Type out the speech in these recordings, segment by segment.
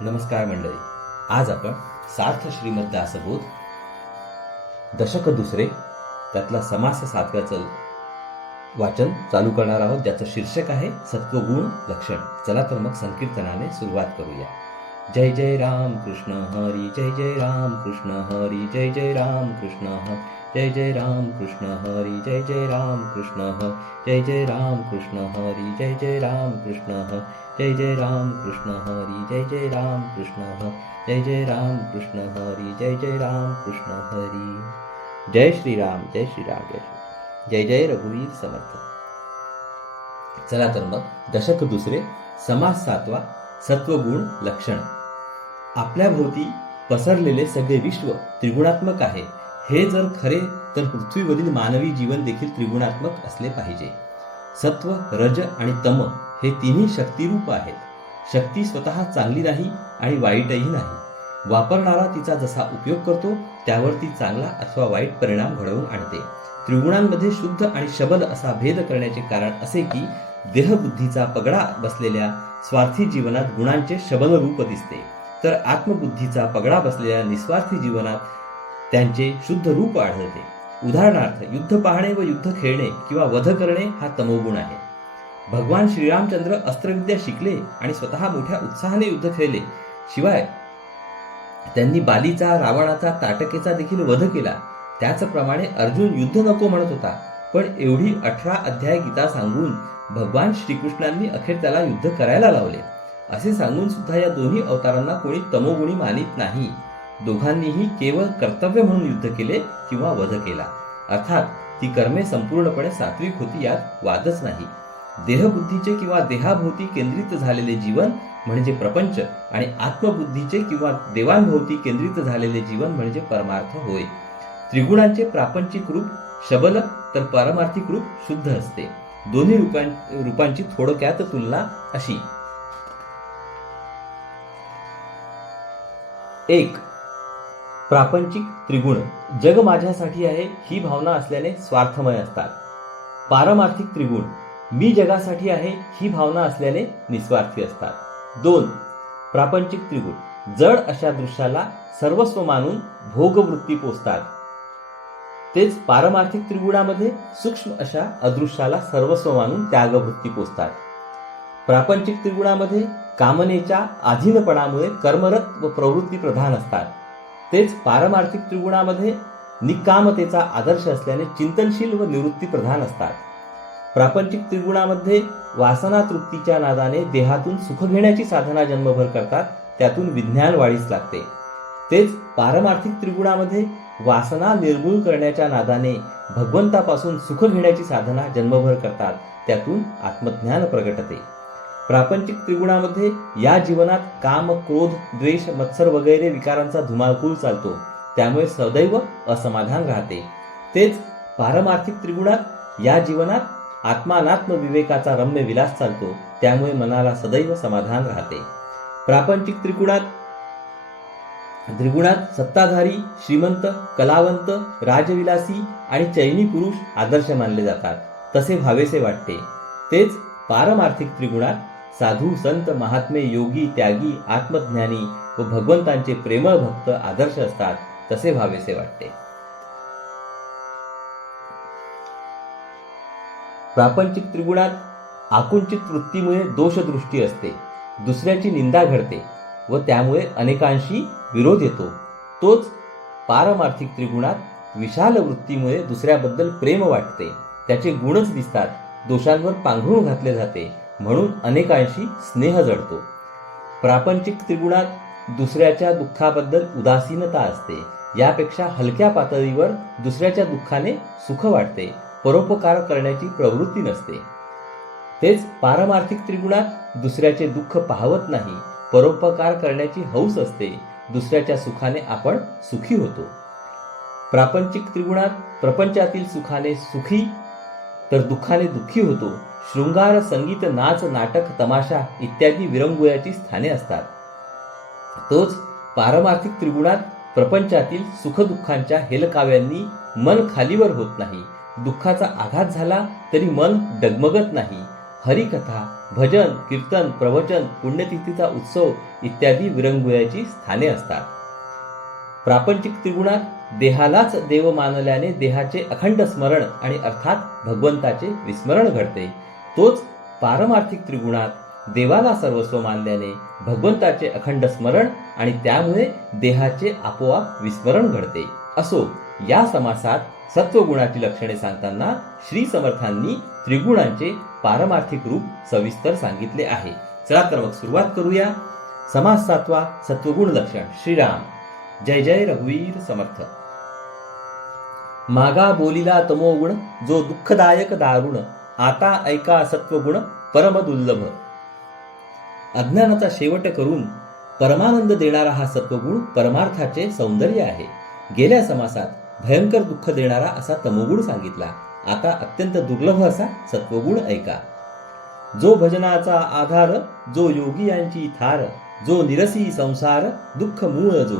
नमस्कार मंडळी. आज आपण सार्थ श्रीमद दासबोध दशक दुसरे त्यातला समास सातव्याचं वाचन चालू करणार आहोत, ज्याचं शीर्षक आहे सत्वगुण लक्षण. चला तर मग संकीर्तनाने सुरुवात करूया. जय जय राम कृष्ण हरी, जय जय राम कृष्ण हरी, जय जय राम कृष्ण हरी, जय जय राम कृष्ण हरी, जय जय राम कृष्ण हरी, जय जय राम कृष्ण हरी, जय जय राम कृष्ण हरी, जय जय राम कृष्ण हरी, जय जय राम कृष्ण हरी, जय जय राम कृष्ण हरी, जय जय राम कृष्ण हरी. जय श्रीराम, जय श्रीराम, जय श्री, जय जय रघुवीर समर्थ. चला तर मग दशक दुसरे समास सातवा सत्वगुण लक्षण. आपल्या भोवती पसरलेले सगळे विश्व त्रिगुणात्मक आहे. हे जर खरे तर पृथ्वीवरील मानवी जीवन देखील त्रिगुणात्मक असले पाहिजे. सत्व, रज आणि तम हे तिन्ही शक्तिरूप आहेत. शक्ती स्वतः चांगली नाही आणि वाईटही नाही. वापरणारा तिचा जसा उपयोग करतो त्यावर ती चांगला अथवा वाईट परिणाम घडवून आणते. त्रिगुणांमध्ये शुद्ध आणि शबल असा भेद करण्याचे कारण असे की देहबुद्धीचा पगडा बसलेल्या स्वार्थी जीवनात गुणांचे शबल रूप दिसते, तर आत्मबुद्धीचा पगडा बसलेल्या निस्वार्थी जीवनात त्यांचे शुद्ध रूप आढळते. उदाहरणार्थ, युद्ध पाहणे व युद्ध खेळणे किंवा वध करणे हा तमोगुण आहे. भगवान श्रीरामचंद्र अस्त्रविद्या शिकले आणि स्वतः मोठ्या उत्साहाने युद्ध खेळले. शिवाय त्यांनी बालीचा, रावणाचा, ताटकेचा देखील वध केला. त्याचप्रमाणे अर्जुन युद्ध नको म्हणत होता, पण एवढी 18 अध्याय गीता सांगून भगवान श्रीकृष्णांनी अखेर त्याला युद्ध करायला लावले. असे सांगून सुद्धा या दोन्ही अवतारांना कोणी तमोगुणी मानित नाही. दोघांनीही केवळ कर्तव्य म्हणून युद्ध केले किंवा वध केला. अर्थात ती कर्मे संपूर्णपणे सात्विक होती, यात वादच नाही. देहबुद्धीचे किंवा देहाभोवती केंद्रित झालेले जीवन म्हणजे प्रपंच आणि आत्मबुद्धीचे किंवा देवांभोवती केंद्रित झालेले जीवन म्हणजे परमार्थ होय. त्रिगुणांचे प्रापंचिक रूप शबल तर पारमार्थिक रूप शुद्ध असते. दोन्ही रूपांची थोडक्यात तुलना अशी. 1. प्रापंचिक त्रिगुण जग माझ्यासाठी आहे ही भावना असल्याने स्वार्थमय असतात. पारमार्थिक त्रिगुण मी जगासाठी आहे ही भावना असल्याने निस्वार्थी असतात. 2. प्रापंचिक त्रिगुण जड अशा दृश्याला सर्वस्व मानून भोगवृत्ती पोचतात. तेच पारमार्थिक त्रिगुणामध्ये सूक्ष्म अशा अदृश्याला सर्वस्व मानून त्यागवृत्ती पोचतात. प्रापंचिक त्रिगुणामध्ये कामनेच्या अधीनपणामुळे कर्मरत व प्रवृत्ती प्रधान असतात. तेच पारमार्थिक त्रिगुणामध्ये निकामतेचा आदर्श असल्याने चिंतनशील व निवृत्ती प्रधान असतात. प्रापंचिक त्रिगुणामध्ये वासना तृप्तीच्या नादाने देहातून सुख घेण्याची साधना जन्मभर करतात, त्यातून विज्ञान वाढीस लागते. तेच पारमार्थिक त्रिगुणामध्ये वासना निर्मूल करण्याच्या नादाने भगवंतापासून सुख घेण्याची साधना जन्मभर करतात, त्यातून आत्मज्ञान प्रगटते. प्रापंचिक त्रिगुणामध्ये या जीवनात काम, क्रोध, द्वेष, मत्सर वगैरे विकारांचा धुमाकूळ चालतो, त्यामुळे सदैव असमाधान राहते. तेच पारमार्थिक त्रिगुणात या जीवनात आत्मानात्म विवेकाचा रम्य विलास चालतो, त्यामुळे मनाला सदैव समाधान राहते. प्रापंचिक त्रिगुणात सत्ताधारी, श्रीमंत, कलावंत, राजविलासी आणि चैनी पुरुष आदर्श मानले जातात, तसे व्हावेसे वाटते. तेच पारमार्थिक त्रिगुणात साधू, संत, महात्मे, योगी, त्यागी, आत्मज्ञानी व भगवंतांचे प्रेमळ भक्त आदर्श असतात, तसे व्हावेसे वाटते. प्रापंचिक त्रिगुणात आकुंचित वृत्तीमुळे दोषदृष्टी असते, दुसऱ्याची निंदा घडते व त्यामुळे अनेकांशी विरोध येतो. तोच पारमार्थिक त्रिगुणात विशाल वृत्तीमुळे दुसऱ्याबद्दल प्रेम वाटते, त्याचे गुणच दिसतात, दोषांवर पांघरून घातले जाते, म्हणून अनेकांशी स्नेह जडतो. प्रापंचिक त्रिगुणात दुसऱ्याच्या दुःखाबद्दल उदासीनता असते, यापेक्षा हलक्या पातळीवर दुसऱ्याच्या दुःखाने सुख वाटते, परोपकार करण्याची प्रवृत्ती नसते. तेच पारमार्थिक त्रिगुणात दुसऱ्याचे दुःख पाहवत नाही, परोपकार करण्याची हौस असते, दुसऱ्याच्या सुखाने आपण सुखी होतो. प्रापंचिक त्रिगुणात प्रपंचातील सुखाने सुखी तर दुःखाने दुःखी होतो. शृंगार, संगीत, नाच, नाटक, तमाशा इत्यादी विरंगुळ्याची स्थाने असतात. तोच पारमार्थिक त्रिगुणात प्रपंचातील सुखदुःखांच्या हेलकाव्यांनी मन खालीवर होत नाही, दुःखाचा आघात झाला तरी मन डगमगत नाही, हरिकथा, भजन, कीर्तन, प्रवचन, पुण्यतिथीचा उत्सव इत्यादी विरंगुळ्याची स्थाने असतात. प्रापंचिक त्रिगुणात देहालाच देव मानल्याने देहाचे अखंड स्मरण आणि अर्थात भगवंताचे विस्मरण घडते. तोच पारमार्थिक त्रिगुणात देवाला सर्वस्व मानल्याने भगवंताचे अखंड स्मरण आणि त्यामुळे देहाचे आपोआप विस्मरण घडते. असो, या समासात सत्वगुणाची लक्षणे सांगताना श्री समर्थांनी त्रिगुणांचे पारमार्थिक रूप सविस्तर सांगितले आहे. चला तर मग सुरुवात करूया. समास 7वा, सत्वगुण लक्षण. श्रीराम. जय जय रघुवीर समर्थ. मागा बोलिला तमोगुण, जो दुःखदायक दारुण, आता ऐका सत्वगुण परमदुर्लभ. अज्ञानाचा शेवट करून परमानंद देणारा हा सत्वगुण परमार्थाचे सौंदर्य आहे. गेल्या समासात भयंकर दुःख देणारा असा तमोगुण सांगितला. आता अत्यंत दुर्लभ असा सत्वगुण ऐका. जो भजनाचा आधार, जो योगी यांची थार, जो निरसी संसार दुःख मूळ जो.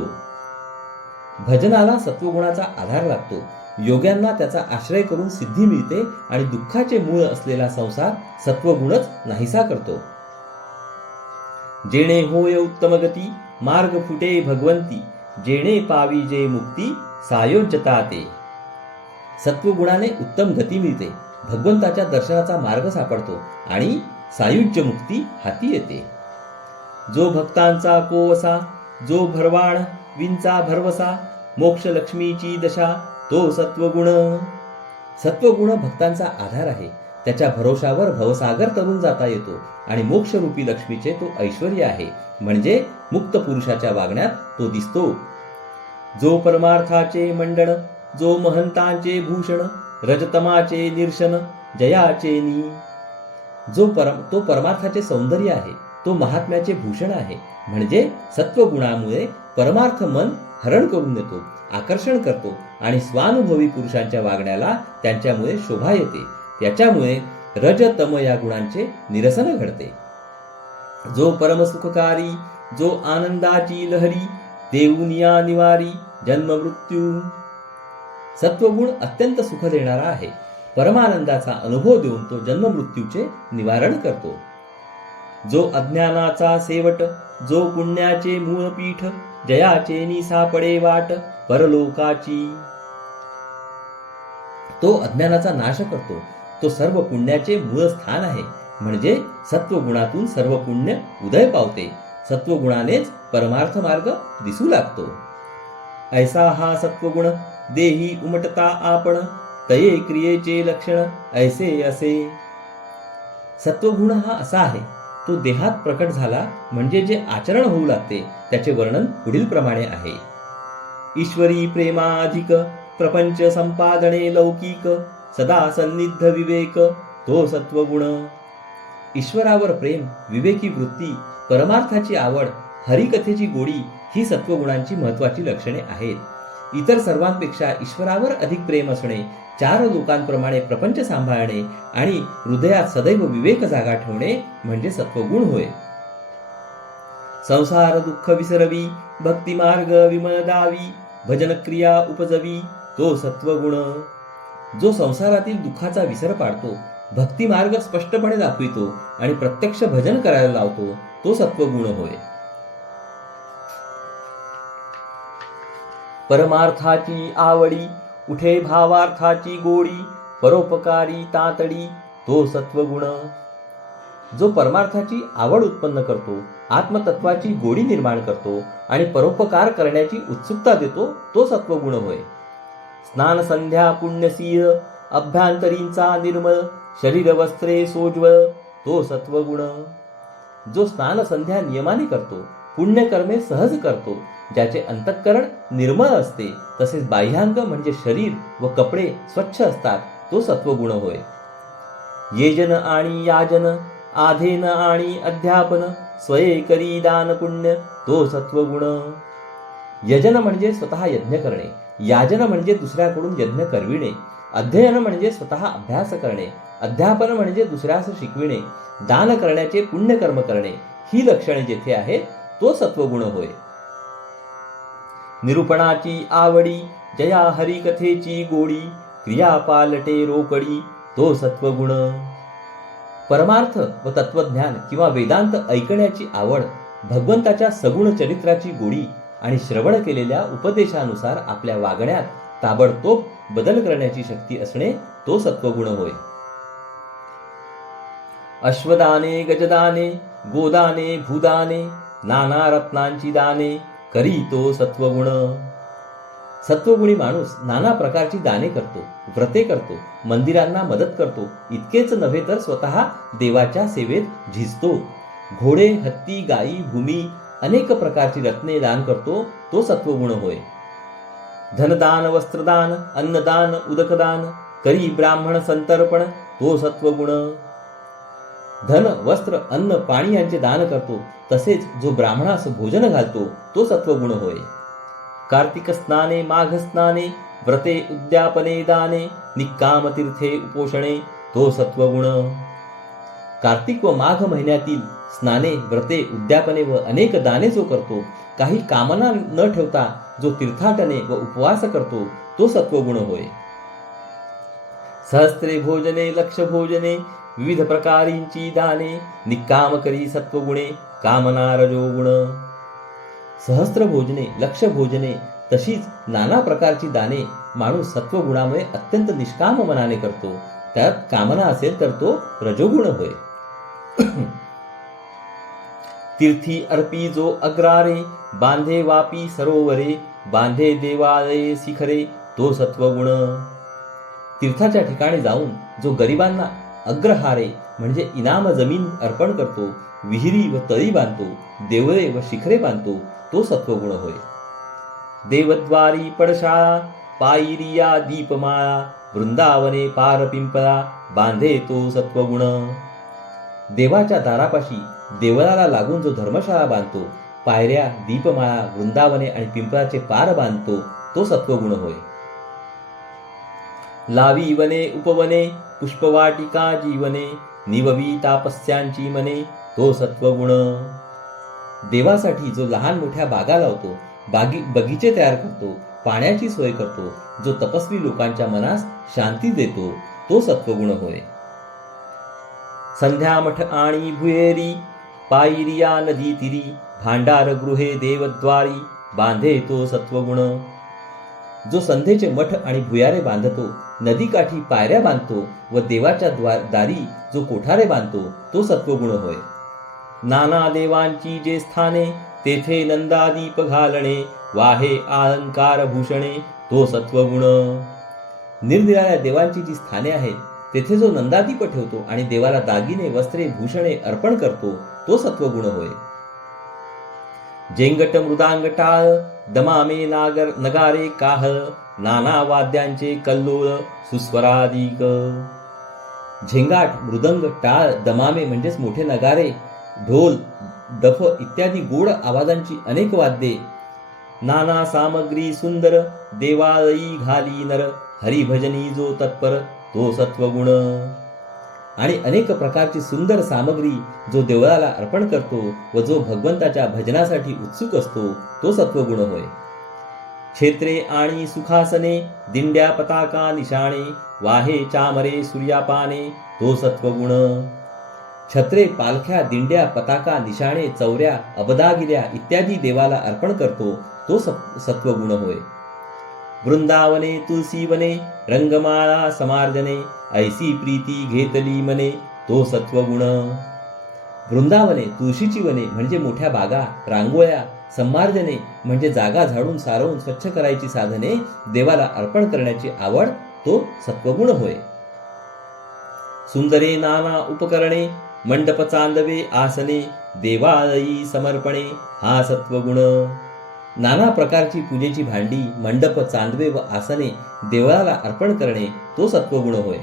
भजनाला सत्वगुणाचा आधार लागतो. योग्यांना त्याचा आश्रय करून सिद्धी मिळते आणि दुःखाचे मूळ असलेला संसार सत्वगुणच नाहीसा करतो. जेणे होय उत्तम गती, मार्ग फुटे भगवंती, जेणे पावी जे मुक्ती, सायोज्यता ते. सत्वगुणाने उत्तम गती मिळते, भगवंताच्या दर्शनाचा मार्ग सापडतो आणि सायुज्य मुक्ती हाती येते. जो भक्तांचा कोवसा, जो भरवाण विंचा भरवसा, मोक्ष लक्ष्मीची दशा, तो सत्वगुण. सत्वगुण भक्तांचा आधार आहे. त्याच्या भरोशावर भवसागर तरून जाता येतो आणि मोक्षरूपी लक्ष्मीचे तो ऐश्वर्य आहे. म्हणजे मुक्त पुरुषाच्या वागण्यात तो दिसतो. जो परमार्थाचे मंडन, जो महंतांचे भूषण, रजतमाचे निर्शन, जयाचे नी. तो परमार्थाचे सौंदर्य आहे. तो महात्म्याचे भूषण आहे. म्हणजे सत्वगुणामुळे परमार्थ मन हरण करून देतो, आकर्षण करतो आणि स्वानुभवी पुरुषांच्या वागण्याला त्यांच्यामुळे शोभा येते. त्याच्यामुळे रज तम या गुणांचे निरसन घडते. जो परमसुखकारी, जो आनंदाची लहरी, देऊनिया निवारी, जन्म मृत्यू. सत्वगुण अत्यंत सुख देणारा आहे. परमानंदाचा अनुभव देऊन तो जन्म मृत्यूचे निवारण करतो. जो अज्ञानाचा सेवट, जो पुण्याचे मूळ पीठ, जयाचे नि सापडे वाट परलोकाची. तो अज्ञानाचा नाश करतो. तो सर्व पुण्याचे मूळ स्थान आहे. म्हणजे सत्वगुणातून सर्व पुण्य उदय पावते. सत्वगुणानेच परमार्थ मार्ग दिसू लागतो. ऐसा हा सत्वगुण देही उमटता आपण, तये क्रियेचे लक्षण ऐसे असे. सत्वगुण हा असा आहे, तो देहात प्रकट झाला म्हणजे जे आचरण होऊ लागते त्याचे वर्णन पुढील प्रमाणे आहे. ईश्वरी प्रेमाधिक, प्रपंच संपादने लौकिक, सदा सन्निध विवेक, तो सत्वगुण. ईश्वरावर प्रेम, विवेकी वृत्ती, परमार्थाची आवड, हरिकथेची गोडी ही सत्वगुणांची महत्वाची लक्षणे आहेत. इतर सर्वांपेक्षा ईश्वरावर अधिक प्रेम असणे, चार लोकांप्रमाणे प्रपंच सांभाळणे आणि हृदयात सदैव विवेक जागा ठेवणे म्हणजे सत्वगुण होय. संसार दुःख विसरवी, भक्ती मार्ग विमदावी, भजन क्रिया उपजवी, तो सत्वगुण. जो संसारातील दुःखाचा विसर पाडतो, भक्ती मार्ग स्पष्टपणे दाखवितो आणि प्रत्यक्ष भजन करायला लावतो, तो सत्वगुण होय. परमार्थाची आवडी, उठे भावार्थाची गोडी, परोपकारी तातडी, तो सत्वगुण. जो परमार्थाची आवड उत्पन्न करतो, आत्मतत्वाची गोडी निर्माण करतो आणि परोपकार करण्याची उत्सुकता देतो, तो सत्वगुण होय. स्नान संध्या पुण्यशील, अभ्यांतरींचा निर्मळ, शरीर वस्त्रे सोज्वळ, तो सत्वगुण. जो स्नान संध्या नियमाने करतो, पुण्यकर्मे सहज करतो, ज्याचे अंतःकरण निर्मळ असते, तसेच बाह्यांग म्हणजे शरीर व कपडे स्वच्छ असतात, तो सत्वगुण होय. येजन आणि याजन, आधेन आणि अध्यापन, स्वये करी दान पुण्य, तो सत्वगुण. यजन म्हणजे स्वतः यज्ञ करणे, याजन म्हणजे दुसऱ्याकडून यज्ञ करविणे, अध्ययन म्हणजे स्वतः अभ्यास करणे, अध्यापन म्हणजे दुसऱ्यास शिकविणे, दान करण्याचे पुण्यकर्म करणे, ही लक्षणे जेथे आहेत तो सत्वगुण होय. निरूपणाची आवडी, जया हरिकथेची गोडी, क्रिया पालटे रोकडी, तो सत्वगुण. परमार्थ व तत्वज्ञान किंवा वेदांत ऐकण्याची आवड, भगवंताच्या सगुण चरित्राची गोडी आणि श्रवण केलेल्या उपदेशानुसार आपल्या वागण्यात ताबडतोब बदल करण्याची शक्ती असणे तो सत्वगुण होय. अश्वदाने गजदाने गोदाने भूदाने नाना रत्नांची दाने करी तो सत्वगुण. सत्वगुणी माणूस नाना प्रकारची दाने करतो, व्रते करतो, मंदिरांना मदत करतो. इतकेच नव्हे तर स्वतः देवाच्या सेवेत झिजतो. घोडे, हत्ती, गायी, भूमी, अनेक प्रकारची रत्ने दान करतो तो सत्वगुण होय. धनदान, वस्त्रदान, अन्नदान, उदकदान करी ब्राह्मण संतर्पण तो सत्वगुण. धन, वस्त्र, अन्न, पाणी यांचे दान करतो, तसेच जो ब्राह्मणास भोजन घालतो तो सत्वगुण होय. कार्तिक स्नाने, माघ स्नाने, व्रते, उद्यापने, दाने, निक्काम तीर्थे, उपोषणे तो सत्वगुण. कार्तिक व माघ महिन्यातील स्नाने, व्रते, उद्यापने व अनेक दाने जो करतो, काही कामना न ठेवता जो तीर्थाटने व उपवास करतो तो सत्वगुण होय. सहस्त्रे भोजने, लक्ष भोजने, विविध प्रकारींची दाने, निक्काम करी सत्वगुणे, कामना रजोगुण. सहस्त्र भोजने, लक्ष भोजने, तशीच नाना प्रकारची दाने माणूस सत्वगुणामुळे अत्यंत निष्काम मनाने करतो. त्यात कामना असेल तर तो रजोगुण होय. तीर्थी अर्पी जो अग्रारे, बांधे वापी सरोवरे, बांधे देवालये शिखरे तो सत्वगुण. तीर्थाच्या ठिकाणी जाऊन जो गरिबांना अग्रहारे म्हणजे इनाम जमीन अर्पण करतो, विहिरी व तळी बांधतो, देवळे व शिखरे बांधतो तो सत्वगुण होय. देवद्वारी पडशाळा, पायरिया दीपमाळा, वृंदावने पार पिंपळा, बांधे तो सत्वगुण. देवाच्या दारापाशी देवळाला लागून जो धर्मशाळा बांधतो, पायऱ्या, दीपमाळा, वृंदावने आणि पिंपळाचे पार बांधतो तो सत्वगुण होय. लावी वने उपवने, पुष्पवाटिका जीवने, निववी तापस्यांची मने तो सत्वगुण. देवासाठी जो लहान मोठ्या बागा लावतो, बगीचे तयार करतो, पाण्याची सोय करतो, जो तपस्वी लोकांच्या मनास शांती देतो तो सत्वगुण होय. संध्यामठ आणि भुयेरी, पायरिया नदी तिरी, भांडार गृहे देवद्वारी, बांधे तो सत्वगुण. जो संध्येचे मठ आणि भुयारे बांधतो, नदीकाठी पायऱ्या बांधतो व देवाच्या दारी जो कोठारे बांधतो तो सत्वगुण होय. नाना देवांची जे स्थाने, तेथे नंदादीप घालणे, वाहे अलंकार भूषणे तो सत्वगुण. निरनिराळ्या देवांची जी स्थाने आहेत, तेथे जो नंदादीप ठेवतो आणि देवाला दागिने, वस्त्रे, भूषणे अर्पण करतो तो सत्वगुण होय. जेंगट मृदांग टाळ, दमामे नागर नगारे काहळ, नाना वाद्यांचे कल्लोळ सुस्वराधिक. झेंगाट, मृदंग, टाळ, दमामे म्हणजेच मोठे नगारे, ढोल, डफ इत्यादी गोड आवाजांची अनेक वाद्ये, नाना सामग्री सुंदर, देवालयी घाली नर, हरिभजनी जो तत्पर तो सत्वगुण. आणि अनेक प्रकारची सुंदर सामग्री जो देवळाला अर्पण करतो व जो भगवंताच्या भजनासाठी उत्सुक असतो तो सत्वगुण होय. क्षेत्रे आणि सुखासने, दिंड्या पताका निशाणे, वाहे चामरे सूर्यापाने तो सत्वगुण. छत्रे, पालख्या, दिंड्या, पताका, निशाणे, चौऱ्या, अबदागिऱ्या इत्यादी देवाला अर्पण करतो तो सत्वगुण होय. वृंदावने तुलसीवने, रंगमाळा समार्जने, ऐसी प्रीती घेतली मने तो सत्वगुण. वृंदावने, तुळशीची वने म्हणजे मोठ्या बागा, रांगोळ्या, समार्जने म्हणजे जागा झाडून सारवून स्वच्छ करायची साधने देवाला अर्पण करण्याची आवड तो सत्वगुण होय. सुंदरे नाना उपकरणे, मंडप चांदवे आसने, देवालयी समर्पणे हा सत्वगुण. नाना प्रकारची पूजेची भांडी, मंडप, चांदवे व आसने देवळाला अर्पण करणे तो सत्वगुण होय.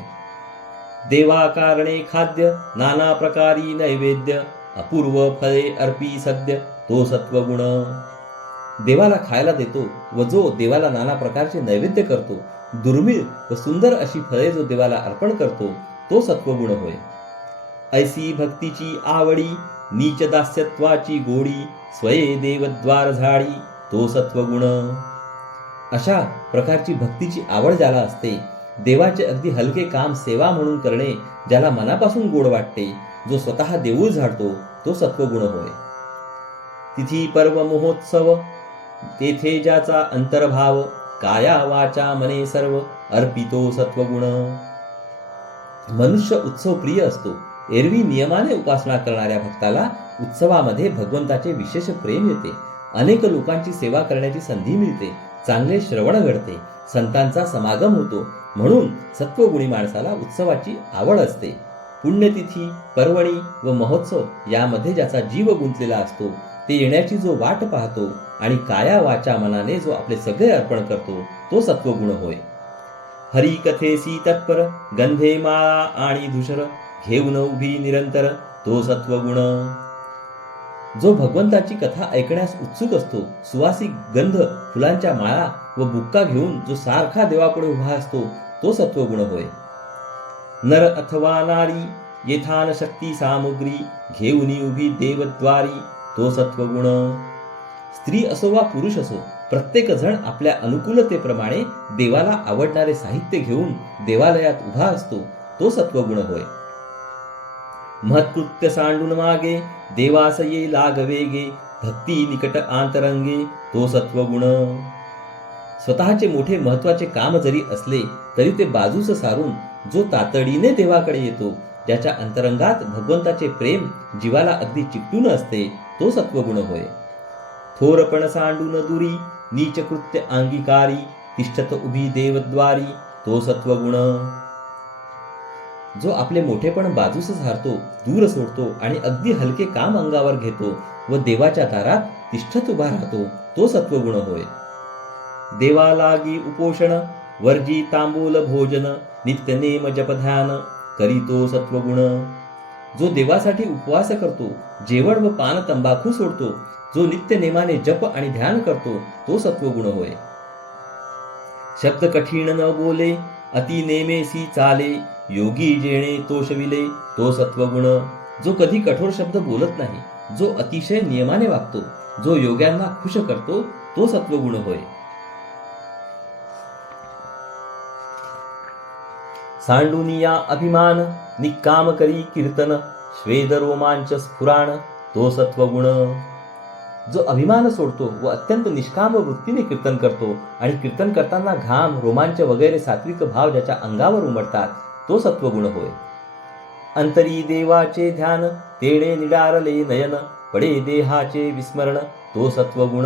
देवाकारणे खाद्य, नाना प्रकारी नैवेद्य, अपूर्व फळे अर्पी सद्य तो सत्वगुण. देवाला खायला देतो व जो देवाला नाना प्रकारचे नैवेद्य करतो, दुर्मिळ व सुंदर अशी फळे जो देवाला अर्पण करतो तो सत्वगुण होय. ऐसी भक्तीची आवडी, नीच दास्यत्वाची गोडी, स्वये देवद्वार झाडी तो सत्वगुण. अशा प्रकारची भक्तीची आवड ज्याला असते देवाचे अगदी हलके काम सेवा म्हणून करणे ज्याला मनापासून गोड वाटते, जो स्वतः देऊळ झाडतो, तो सत्वगुण होय. तिथी पर्व महोत्सव तेथे ज्याचा अंतर्भाव, काया वाचा मने सर्व अर्पितो सत्वगुण. मनुष्य उत्सव प्रिय असतो. एरवी नियमाने उपासना करणाऱ्या भक्ताला उत्सवामध्ये भगवंताचे विशेष प्रेम येते. अनेक लोकांची सेवा करण्याची संधी मिळते. चांगले श्रवण घडते. संतांचा समागम होतो. म्हणून सत्वगुणी माणसाला उत्सवाची आवड असते. पुण्यतिथी, पर्वणी व महोत्सव यामध्ये ज्याचा जीव गुंतलेला असतो, ते येण्याची जो वाट पाहतो आणि काया वाचा मनाने जो आपले सगळे अर्पण करतो, तो सत्वगुण होय. हरी कथेसी तत्पर, गंधे माळा आणि धुशर, घेऊन उभी निरंतर, तो सत्वगुण. जो भगवंताची कथा ऐकण्यास उत्सुक असतो, सुवासिक गंध फुलांच्या माळा व बुक्का घेऊन जो सारखा देवापुढे उभा असतो, तो सत्वगुण होय. नर अथवा नारी, येथान शक्ती सामुग्री, घेऊन उभी देवद्वारी, तो सत्वगुण. स्त्री असो वा पुरुष असो, प्रत्येक जण आपल्या अनुकूलतेप्रमाणे देवाला आवडणारे साहित्य घेऊन देवालयात उभा असतो, तो सत्वगुण होय. महत्कृत्य सांडून मागे, देवास ये लागवेगे, भक्ती निकट आंतरंगे, तो सत्वगुण. स्वतःचे मोठे महत्वाचे काम जरी असले तरी ते बाजूस सारून जो तातडीने देवाकडे येतो, ज्याच्या अंतरंगात भगवंताचे प्रेम जीवाला अगदी चिकटून असते, तो सत्वगुण होय. थोरपण सांडून दुरी, नीच कृत्य अंगीकारी, तिष्ठत उभी देवद्वारी, तो सत्वगुण. जो आपले मोठेपण बाजूस सारतो, दूर सोडतो आणि अगदी हलके काम अंगावर घेतो व देवाच्या दारात तिष्ठत उभा राहतो, तो सत्वगुण होय. देवालागी उपोषण, वर्जी तांबूल भोजन, नित्य नेम जप ध्यान, करीतो सत्वगुण. जो देवासाठी उपवास करतो, जेवण व पान तंबाखू सोडतो, जो नित्य नेमाने जप आणि ध्यान करतो, तो सत्वगुण होय. शब्द कठीण न बोले, अति नेमेसी चाले, योगी जेणे तोषविले, तो सत्वगुण. जो कधी कठोर शब्द बोलत नाही, जो अतिशय नियमाने वागतो, जो योग्यांना खुश करतो, तो सत्वगुण होय. सांडुनिया अभिमान, निकाम करी कीर्तन, श्वेद रोमांच स्फुराण, तो सत्वगुण. जो अभिमान सोडतो व अत्यंत निष्काम वृत्तीने कीर्तन करतो आणि कीर्तन करताना घाम, रोमांच वगैरे सात्विक भाव ज्याच्या अंगावर उमटतात, तो सत्वगुण होय. अंतरी देवाचे ध्यान, तेणे निडारले नयन, पडे देहाचे विस्मरण, तो सत्वगुण.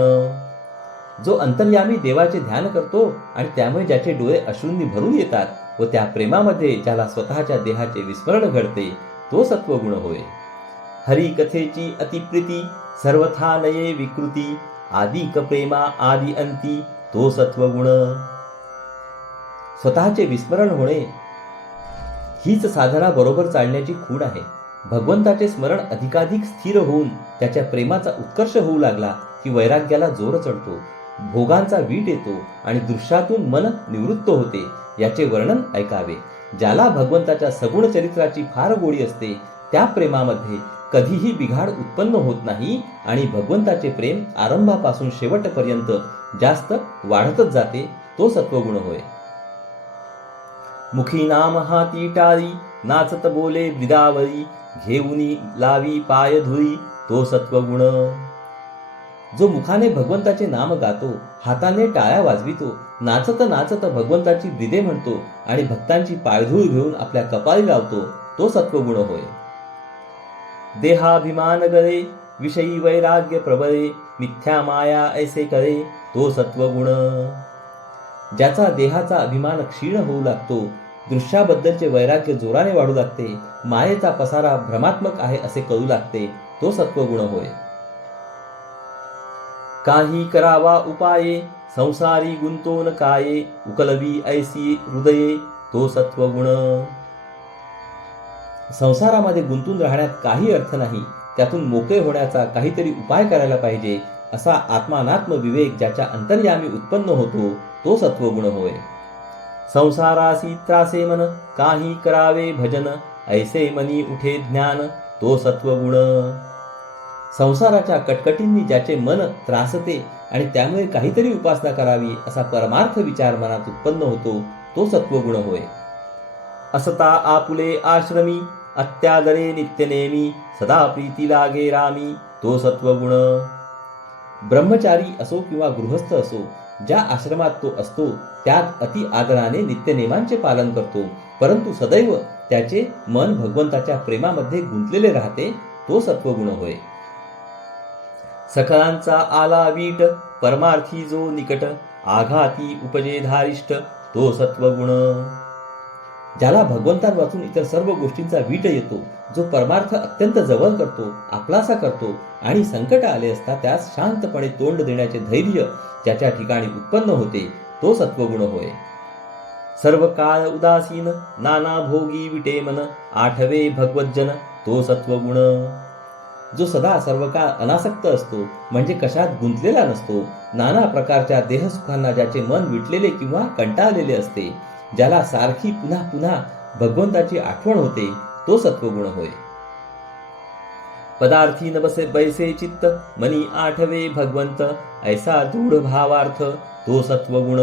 जो अंतर्यामी देवाचे ध्यान करतो आणि त्यामुळे ज्याचे डोळे अश्रूंनी भरून येतात व त्या प्रेमामध्ये ज्याला स्वतःच्या देहाचे विस्मरण घडते, तो सत्वगुण होय. हरी कथेची अतिप्रीती, सर्वथा नये विकृती, आदिक प्रेमा आदि अंती, तो सत्वगुण. स्वतःचे विस्मरण होणे हीच साधना बरोबर चालण्याची खूण आहे. भगवंताचे स्मरण अधिकाधिक स्थिर होऊन त्याच्या प्रेमाचा उत्कर्ष होऊ लागला की वैराग्याला जोर चढतो, भोगांचा वीट येतो आणि दृश्यातून मन निवृत्त होते. याचे वर्णन ऐकावे. ज्याला भगवंताच्या सगुण चरित्राची फार गोडी असते, त्या प्रेमामध्ये कधीही बिघाड उत्पन्न होत नाही आणि भगवंताचे प्रेम आरंभापासून शेवटपर्यंत जास्त वाढतच जाते, तो सत्वगुण होय. मुखी नाम हाती टाळी, नाचत बोले ब्रिदावरी, घेऊनी लावी पाय धुळी, तो सत्वगुण. जो मुखाने भगवंताचे नाम गातो, हाताने टाळ्या वाजवितो, नाचत नाचत भगवंताची ब्रिदे म्हणतो आणि भक्तांची पायधूळ घेऊन आपल्या कपाळी लावतो, तो सत्वगुण होय. देहाभिमान गळे, विषयी वैराग्य प्रबळे, मिथ्या माया ऐसे कळे, तो सत्वगुण. ज्याचा देहाचा अभिमान क्षीण होऊ लागतो, दृश्याबद्दलचे वैराग्य जोराने वाढू लागते, मायेचा पसारा भ्रमात्मक आहे असे कळू लागते, तो सत्वगुण होय. काही करावा उपाये, संसारी गुंतोन काये, उकलवी ऐसी हृदये, तो सत्वगुण. संसारामध्ये गुंतून राहण्यात काही अर्थ नाही, त्यातून मोकळे होण्याचा काहीतरी उपाय करायला पाहिजे असा आत्मानात्म विवेक ज्याच्या अंतर्यामी उत्पन्न होतो, तो सत्वगुण होय. संसारासी त्रासे मन, काही करावे भजन, ऐसे मनी उठे ज्ञान, तो सत्वगुण. संसाराच्या कटकटींनी ज्याचे मन त्रासते आणि त्यामुळे काहीतरी उपासना करावी असा परमार्थ विचार मनात उत्पन्न होतो, तो सत्वगुण होय. असता आपुले आश्रमी अत्यादरे नित्यनेमी सदा प्रीती लागे रामी तो सत्वगुण. ब्रह्मचारी असो किंवा गृहस्थ असो, ज्या आश्रमात तो असतो त्यात अति आदराने नित्यनेमांचे पालन करतो, परंतु सदैव त्याचे मन भगवंताच्या प्रेमामध्ये गुंतलेले राहते, तो सत्वगुण होय. सकळांचा आला वीट परमार्थी जो निकट आघाती उपजे धारिष्ट तो सत्वगुण. ज्याला भगवंतांवाचून इतर सर्व गोष्टींचा वीट येतो, जो परमार्थ अत्यंत जवळ करतो, आपलासा करतो आणि संकट आले असता त्यास शांतपणे तोंड देण्याचे धैर्य ज्याच्या ठिकाणी उत्पन्न होते, तो सत्वगुण होय. सर्व काळ उदासीन नाना भोगी विटे मन आठवे भगवज्जन तो सत्वगुण. जो सदा सर्व काळ अनासक्त असतो, म्हणजे कशात गुंतलेला नसतो, नाना प्रकारच्या देहसुखांना ज्याचे मन विटलेले किंवा कंटाळलेले असते, ज्याला सारखी पुन्हा पुन्हा भगवंताची आठवण होते, तो सत्वगुण होय. पदार्थी न बसे बैसे चित्त मनी आठवे भगवंत ऐसा दृढ भावार्थ तो सत्वगुण.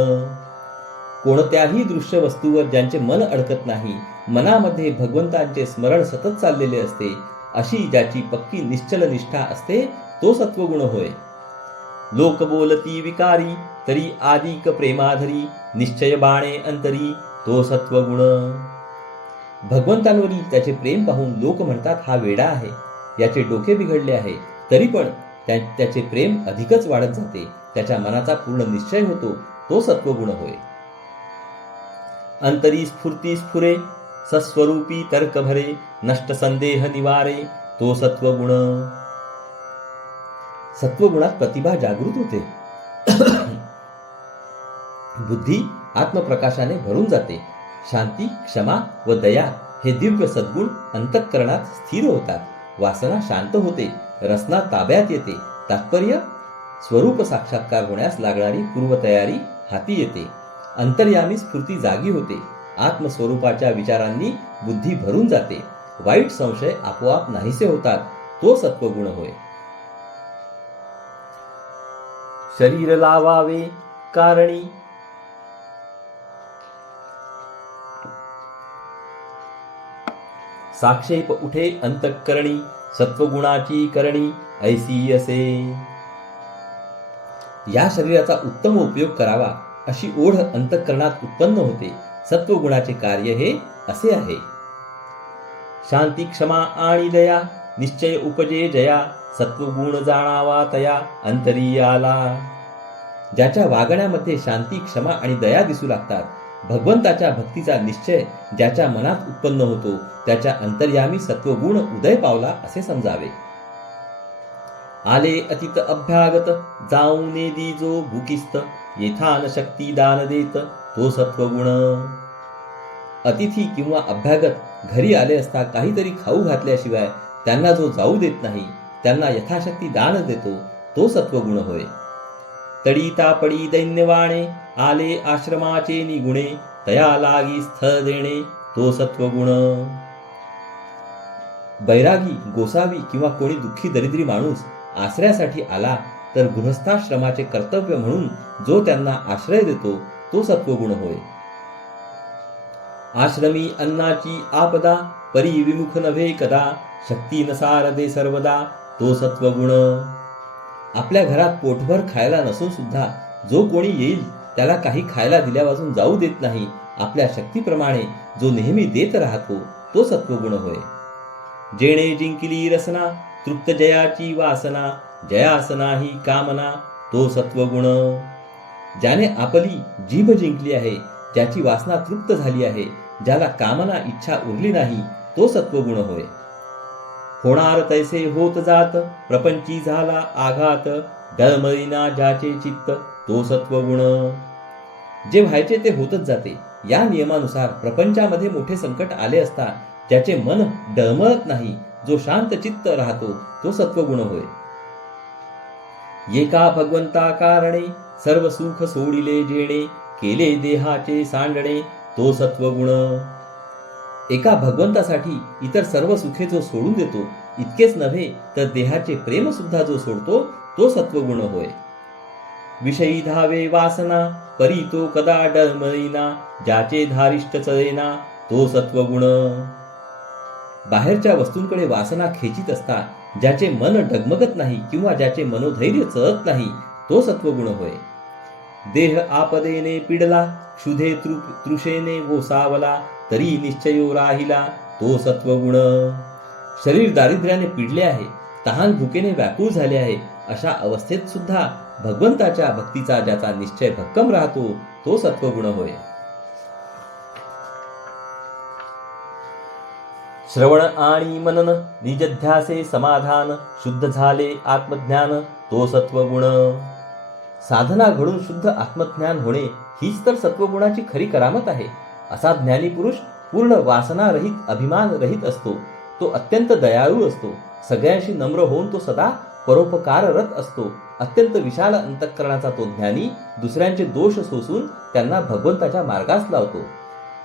कोणत्याही दृश्य वस्तूवर ज्यांचे मन अडकत नाही, मनामध्ये भगवंतांचे स्मरण सतत चाललेले असते, अशी ज्याची पक्की निश्चल निष्ठा असते, तो सत्वगुण होय. लोक बोलती विकारी तरी आदिक प्रेमाधरी निश्चय बाणे अंतरी तो सत्वगुण. भगवंतांवरील त्याचे प्रेम पाहून लोक म्हणतात हा वेडा आहे, याचे डोके बिघडले आहे, तरी पण त्याचे प्रेम अधिकच वाढत जाते, त्याच्या मनाचा पूर्ण निश्चय होतो, तो सत्वगुण होय. अंतरी स्फूर्ती स्फुरे सस्वरूपी तर्क भरे नष्ट संदेह निवारे तो सत्वगुण. सत्वगुणात प्रतिभा जागृत होते, बुद्धी आत्मप्रकाशाने भरून जाते, शांती क्षमा व दया हे दिव्य सद्गुण अंतःकरणात स्थिर होतात, वासना शांत होते, रसना ताब्यात येते, तात्पर्य स्वरूप साक्षात्कार होण्यास लागणारी पूर्वतयारी हाती येते, अंतर्यामी स्फूर्ती जागी होते, आत्मस्वरूपाच्या विचारांनी बुद्धी भरून जाते, वाईट संशय आपोआप नाहीसे होतात, तो सत्वगुण होय. शरीर लावावे कारणी साक्षेप उठे अंतःकरणी सत्वगुणाची करणी ऐसी असे. या शरीराचा उत्तम उपयोग करावा अशी ओढ अंतःकरणात उत्पन्न होते, सत्वगुणाचे कार्य हे असे आहे. शांती क्षमा आणि दया निश्चय उपजे जया सत्वगुण जाणावा तया अंतरी आला. ज्याच्या वागण्यामध्ये शांती क्षमा आणि दया दिसू लागतात, भगवंताच्या भक्तीचा निश्चय ज्याच्या मनात उत्पन्न होतो, त्याच्या अंतर्यामी सत्वगुण उदय पावला असे समजावे. आले अतीत अभ्यागत जाऊने दीजो भूकिस्त येथान शक्ती दान देत तो सत्वगुण. अतिथी किंवा अभ्यागत घरी आले असता काहीतरी खाऊ घातल्याशिवाय त्यांना जो जाऊ देत नाही, त्यांना यथाशक्ती दान देतो, तो सत्वगुण होय. तडी तापडी दैन्यवाणे आले आश्रमाचे निगुणे तया लागी स्थळ देणे तो सत्वगुण. बैरागी गोसावी किंवा कोणी दुःखी दरिद्री माणूस आश्रयासाठी आला तर गृहस्थाश्रमाचे कर्तव्य म्हणून जो त्यांना आश्रय देतो, तो सत्वगुण होय. आश्रमी अन्नाची आपदा परी विमुख नव्हे कदा शक्ती नसार दे सर्वदा तो सत्वगुण. आपल्या घरात पोटभर खायला नसून सुद्धा जो कोणी येईल त्याला काही खायला दिल्यापासून जाऊ देत नाही, आपल्या शक्तीप्रमाणे जो नेहमी देत राहतो, तो सत्वगुण होय. जेणे जिंकली रसना तृप्त जयाची वासना जयासना ही कामना तो सत्वगुण. ज्याने आपली जीभ जिंकली आहे, ज्याची वासना तृप्त झाली आहे, ज्याला कामना इच्छा उरली नाही, तो सत्वगुण होय. होणार तैसे होत जात प्रपंची झाला आघात डळमळीना ज्याचे चित्त तो सत्वगुण. जे व्हायचे ते होतच जाते. या नियमानुसार प्रपंचामध्ये मोठे संकट आले असता ज्याचे मन डळमळत नाही, जो शांत चित्त राहतो, तो सत्वगुण होय. एका भगवंता कारणे सर्व सुख सोडिले जेणे केले देहाचे सांडणे तो सत्वगुण. एका भगवंतासाठी इतर सर्व सुखे जो सोडून देतो, इतकेच नव्हे तर देहाचे प्रेम सुद्धा जो सोडतो, तो सत्वगुण होय. विषयी धावे वासना, परी तो कदा डळमळीना, ज्याचे धारिष्ट चळेना तो सत्वगुण. बाहेरच्या वस्तूंकडे वासना खेचित असता ज्याचे मन डगमगत नाही किंवा ज्याचे मनोधैर्य चळत नाही तो सत्वगुण होय. देह आपदेने पिडला, क्षुधे तृषेने गोसावला, तरी निश्चयो राहिला तो सत्वगुण. शरीर दारिद्र्याने पिडले आहे, तहान भुकेने व्याकुळ झाले आहे, अशा अवस्थेत सुद्धा भगवंताच्या भक्तीचा ज्याचा निश्चय भक्कम राहतो तो सत्वगुण होय. श्रवण आणि मनन, निजध्यासे समाधान, शुद्ध झाले आत्मज्ञान तो सत्वगुण. साधना घडून शुद्ध आत्मज्ञान होणे हीच तर सत्वगुणाची खरी करामत आहे. असा ज्ञानी पुरुष पूर्ण वासना रहित, अभिमान रहित असतो. तो अत्यंत दयाळू असतो. सगळ्यांशी नम्र होऊन तो सदा परोपकाररत असतो. अत्यंत विशाल अंतःकरणाचा तो ज्ञानी दुसऱ्यांचे दोष सोसून त्यांना भगवंताच्या मार्गास लावतो.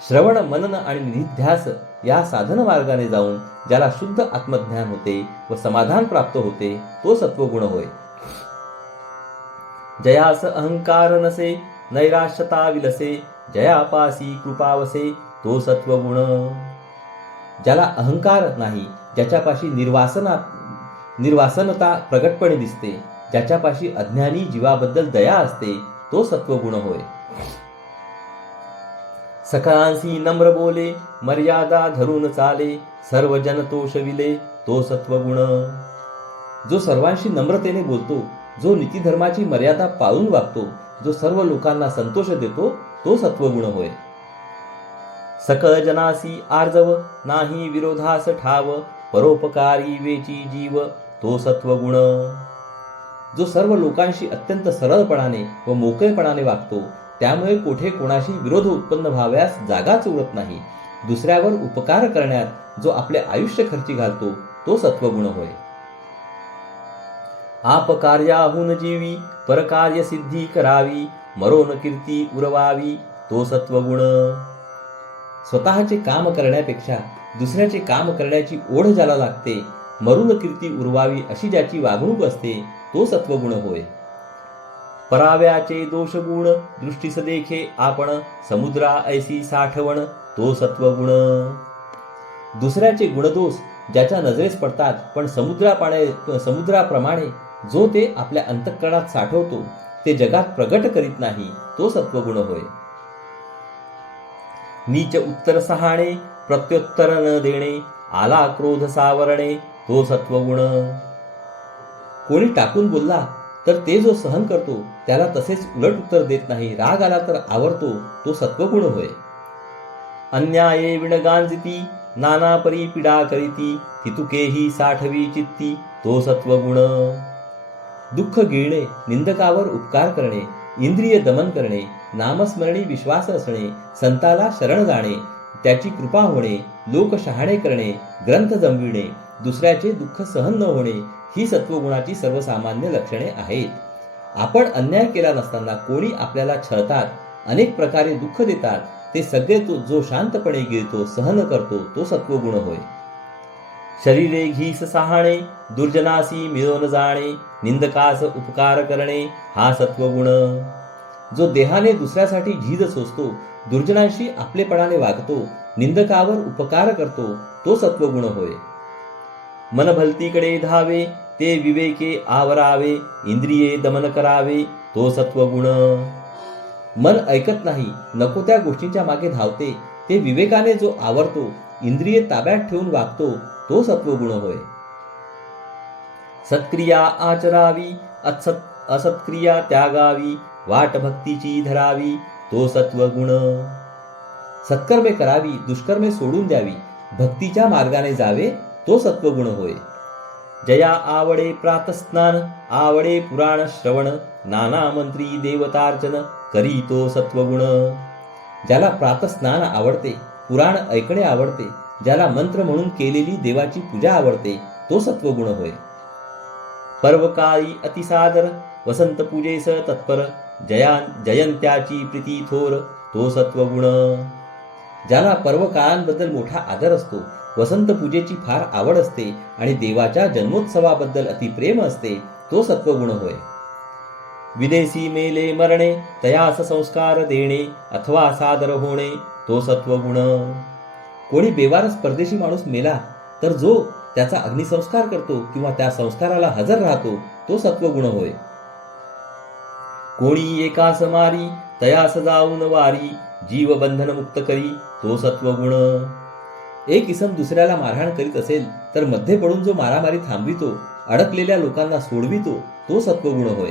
श्रवण, मनन आणि निधिध्यास या साधन मार्गाने जाऊन ज्याला शुद्ध आत्मज्ञान होते व समाधान प्राप्त होते तो सत्वगुण होय. जयास अहंकार नसे, नैराश्यता विलसे, जयापासी कृपावसे तो सत्वगुण. ज्याला अहंकार नाही, ज्याच्यापाशी निर्वासनता प्रगटपणे दिसते, ज्याच्यापाशी अज्ञानी जीवाबद्दल दया असते तो सत्वगुण होय. सकळांसी नम्र बोले, मर्यादा धरून चाले, सर्व जन तोषविले तो सत्वगुण. जो सर्वांशी नम्रतेने बोलतो, जो नीतिधर्माची मर्यादा पाळून वागतो, जो सर्व लोकांना संतोष देतो तो सत्वगुण होय. सकळ जनासी आर्जव, नाही विरोधास ठाव, परोपकारी वेची जीव तो सत्वगुण. जो सर्व लोकांशी अत्यंत सरळपणाने व मोकळेपणाने वागतो, त्यामुळे कोठे कोणाशी विरोध उत्पन्न व्हाव्यास जागाच उरत नाही. दुसऱ्यावर उपकार करण्यात जो आपले आयुष्य खर्ची घालतो तो सत्वगुण होय. आप कार्याहून जीवी, परकार्य सिद्धी करावी, मरोन कीर्ती उरवावी तो सत्वगुण. स्वतःचे काम करण्यापेक्षा दुसऱ्याचे काम करण्याची ओढ ज्याला लागते, मरून कीर्ती उरवावी अशी ज्याची वागणूक असते तो सत्वगुण होय. पराव्याचे दोष गुण, दृष्टीस देखे आपण, समुद्रा ऐसी साठवण तो सत्वगुण. दुसऱ्याचे गुणदोष ज्याच्या नजरेस पडतात, पण समुद्राप्रमाणे जो ते आपल्या अंतःकरणात साठवतो, ते जगात प्रगट करीत नाही तो सत्वगुण होय. नीच उत्तर सहाणे, प्रत्युत्तर न देणे, आला क्रोध सावरणे तो सत्वगुण. कोणी टाकून बोलला तर ते जो सहन करतो त्याला तसेच उलट उत्तर देत नाही, राग आला तर आवरतो तो सत्वगुण होय. अन्याये विणगांजिती, नाना परी पीडा करीती, हितुकेही साठवी चित्ती तो सत्वगुण. दुःख गिळणे, निंदकावर उपकार करणे, इंद्रिय दमन करणे, नामस्मरणी विश्वास असणे, संताला शरण जाणे, त्याची कृपा होणे, लोक शहाणे करणे, ग्रंथ जमविणे, दुसऱ्याचे दुःख सहन न होणे ही सत्वगुणाची सर्वसामान्य लक्षणे आहेत. आपण अन्याय केला नसताना कोणी आपल्याला छळतात, अनेक प्रकारे दुःख देतात, ते सगळे जो शांतपणे गिळतो, सहन करतो तो सत्वगुण होय. शरीरे घीस सहाणे, दुर्जनासी मिळवून जाणे, निंदकास उपकार करणे हा सत्वगुण. जो देहाने दुसऱ्यासाठी झीज सोसतो, दुर्जनांशी आपलेपणाने वागतो, निंदकावर उपकार करतो तो सत्वगुण होय. मन भलतीकडे धावे, ते विवेके आवरावे, इंद्रिये दमन करावे तो सत्वगुण. मन ऐकत नाही, नको त्या गोष्टींच्या मागे धावते, ते विवेकाने जो आवरतो, इंद्रिये ताब्यात ठेवून वागतो तो सत्वगुण होय. सत्क्रिया आचरावी, असत्क्रिया त्यागावी, वाट भक्तीची धरावी तो सत्वगुण. सत्कर्मे करावी, दुष्कर्मे सोडून द्यावी, भक्तीच्या मार्गाने जावे तो सत्वगुण होय. जया आवडे प्रातस्नान, आवडे पुराण श्रवण, नाना मंत्री देवतार्चन करी तो सत्वगुण. ज्याला प्रातस्नान आवडते, पुराण ऐकणे आवडते, ज्याला मंत्र म्हणून केलेली देवाची पूजा आवडते तो सत्वगुण होय. पर्वकाळी अतिसादर, वसंत पूजेस तत्पर, जयंत्याची प्रीती थोर तो सत्वगुण. ज्याला पर्वकाळांबद्दल मोठा आदर असतो, वसंत पूजेची फार आवड असते आणि देवाच्या जन्मोत्सवाबद्दल अतिप्रेम असते तो सत्वगुण होय. विदेशी मेले मरणे तयास संस्कार देणे अथवा सादर होणे तो सत्वगुण. कोणी बेवारस परदेशी माणूस मेला तर जो त्याचा अग्निसंस्कार करतो किंवा त्या संस्काराला हजर राहतो तो सत्वगुण होय. कोणी एकास मारी तयास जाऊन वारी जीव बंधन मुक्त करी तो सत्वगुण. एक इसम दुसऱ्याला मारहाण करीत असेल तर मध्ये पडून जो मारामारी थांबवितो, अडकलेल्या लोकांना सोडवितो तो सत्वगुण होय.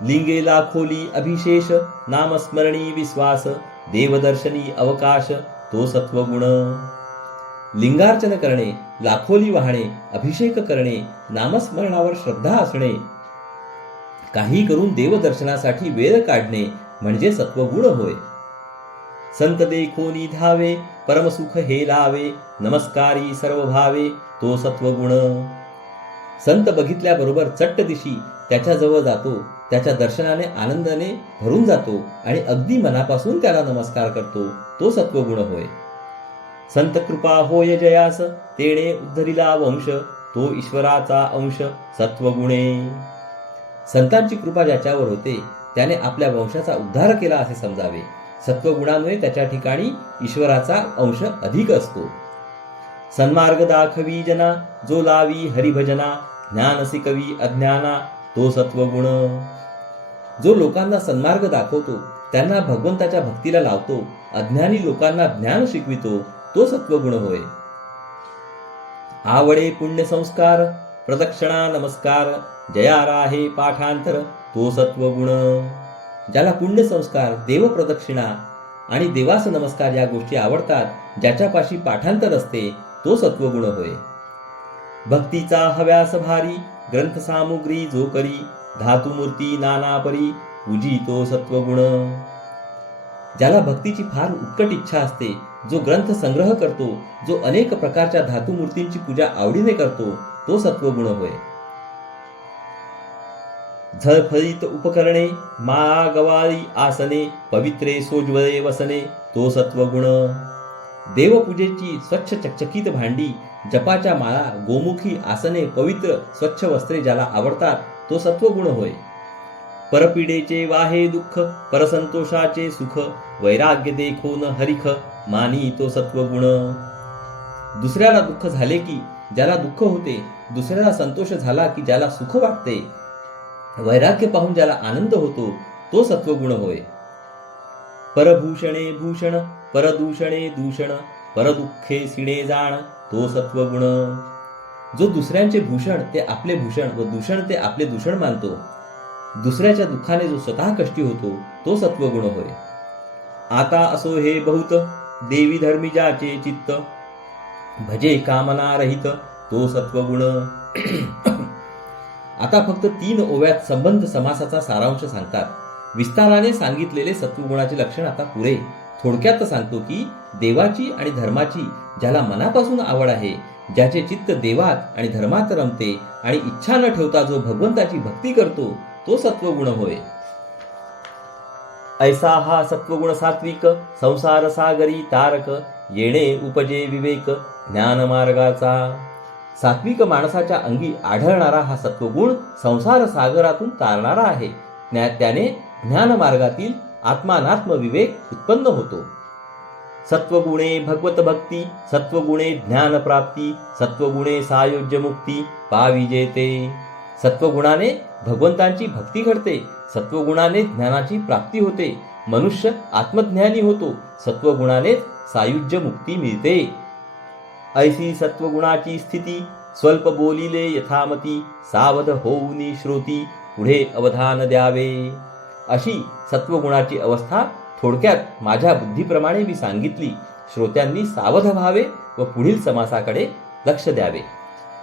लिंगेला खोली अभिशेष नामस्मरणी विश्वास देवदर्शनी अवकाश तो सत्वगुण. लिंगार्चन करणे, लाखोली वाहणे, अभिषेक करणे, नामस्मरणावर श्रद्धा असणे, काही करून देवदर्शनासाठी वेळ काढणे म्हणजे सत्वगुण होय. संत देखोनी धावे परमसुख हे लावे नमस्कारी सर्व भावे तो सत्वगुण. संत बघितल्याबरोबर चट्ट दिशी त्याच्याजवळ जातो, त्याच्या दर्शनाने आनंदाने भरून जातो आणि अगदी मनापासून त्याला नमस्कार करतो तो सत्वगुण होय. संत कृपा होय जयास तेणे उद्धरिला वंश तो ईश्वराचा अंश सत्वगुणे. संतांची कृपा ज्याच्यावर होते त्याने आपल्या वंशाचा उद्धार केला असे समजावे. सत्वगुणामुळे त्याच्या ठिकाणी ईश्वराचा अंश अधिक असतो. सन्मार्ग दाखवी जना जो लावी हरिभजना ज्ञान शिकवी अज्ञाना तो सत्वगुण. जो लोकांना सन्मार्ग दाखवतो, त्यांना भगवंताच्या भक्तीला लावतो, अज्ञानी लोकांना ज्ञान शिकवितो तो सत्वगुण होय. आवडे पुण्य संस्कार प्रदक्षिणा नमस्कार जया राहे पाठांतर तो सत्वगुण. ज्याला पुण्य संस्कार, देव प्रदक्षिणा आणि देवास नमस्कार या गोष्टी आवडतात, ज्याच्यापाशी पाठांतर असते तो सत्वगुण होय. भक्तीचा हव्यास भारी ग्रंथ सामुग्री जो करी धातुमूर्ती नाना परी पूजी तो सत्वगुण. ज्याला भक्तीची फार उत्कट इच्छा असते, जो ग्रंथ संग्रह करतो, जो अनेक प्रकारच्या धातुमूर्तींची पूजा आवडीने करतो तो सत्वगुण होय. झळफळीत उपकरणे माळा गवाळी आसने पवित्रे सोज्वळे वसने तो सत्वगुण. देवपूजेची स्वच्छ चकचकीत भांडी, जपाच्या माळा, गोमुखी आसने, पवित्र स्वच्छ वस्त्रे ज्याला आवडतात तो सत्वगुण होय. परपिडेचे वाहे दुःख परसंतोषाचे सुख वैराग्य देखोन हरिख मानी तो सत्वगुण. दुसऱ्याला दुःख झाले की ज्याला दुःख होते, दुसऱ्याला संतोष झाला की ज्याला सुख वाटते, वैराग्य पाहून ज्याला आनंद होतो तो सत्वगुण होय. परभूषणे भूषण परदूषणे दूषण परदुःखे सिणे जाण तो सत्वगुण. जो दुसऱ्यांचे भूषण ते आपले भूषण व दूषण ते आपले दूषण मानतो, दुसऱ्याच्या दुःखाने जो स्वतः कष्टी होतो तो सत्वगुण होय. आता असो हे बहुत देवी धर्मी ज्याचे चित्त भजे कामना रहित तो सत्वगुण. आता फक्त 3 ओव्यात संबंध समासाचा सारांश सांगतात. विस्ताराने सांगितलेले सत्वगुणाचे लक्षण आता पुरे. थोडक्यात सांगतो की देवाची आणि धर्माची ज्याला मनापासून आवड आहे, ज्याचे चित्त देवात आणि धर्मात रमते आणि इच्छा न ठेवता जो भगवंताची भक्ती करतो तो सत्वगुण होय. ऐसा हा सत्वगुण सात्विक संसार सागरी तारक येणे उपजे विवेक ज्ञान मार्गाचा. सात्विक माणसाच्या अंगी आढळणारा हा सत्वगुण संसार सागरातून तारणारा आहे. त्याने ज्ञान मार्गातील आत्मानात्म विवेक उत्पन्न होतो. सत्वगुणे भगवत भक्ती सत्वगुणे ज्ञान प्राप्ती सत्वगुणे सायुज्य मुक्ती पाविजेते. सत्वगुणाने भगवंतांची भक्ती घडते, सत्वगुणाने ज्ञानाची प्राप्ती होते, मनुष्य आत्मज्ञानी होतो, सत्वगुणानेच सायुज्य मुक्ती मिळते. ऐसी सत्वगुणाची स्थिती स्वल्प बोलिले यथामती सावध होऊनी श्रोती पुढे अवधान द्यावे. अशी सत्वगुणाची अवस्था थोडक्यात माझ्या बुद्धीप्रमाणे मी सांगितली. श्रोत्यांनी सावध व्हावे व पुढील समासाकडे लक्ष द्यावे.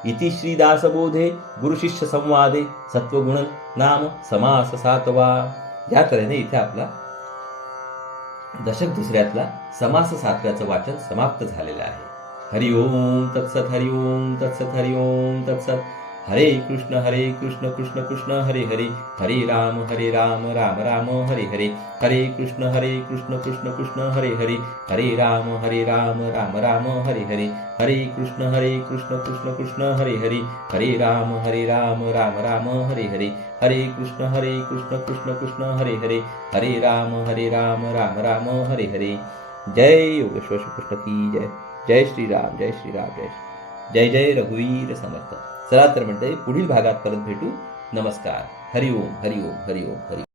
इति श्री दासबोधे गुरुशिष्य संवादे सत्वगुण नाम समास 7वा. या तऱ्हेने इथे आपला दशक दुसऱ्यातला समास 7व्याचं वाचन समाप्त झालेलं आहे. हरि ओम तत्सत हरि ओम तत्सत हरि ओम तत्सत. हरे कृष्ण कृष्ण कृष्ण हरे हरे, हरे राम राम राम हरे हरे, हरे कृष्ण कृष्ण कृष्ण हरे हरे, हरे राम राम राम हरे हरे, हरे कृष्ण कृष्ण कृष्ण हरे हरे, हरे राम राम राम हरे हरे, हरे कृष्ण कृष्ण कृष्ण हरे हरे, हरे राम राम राम हरे हरे. जय योगेश्वर श्री कृष्ण की जय. जय श्रीराम जय श्रीराम जय जय जय रघुवीर समर्थ. चला तर म्हणते पुढील भागात परत भेटू. नमस्कार. हरिओम हरिओम हरिओम हरि.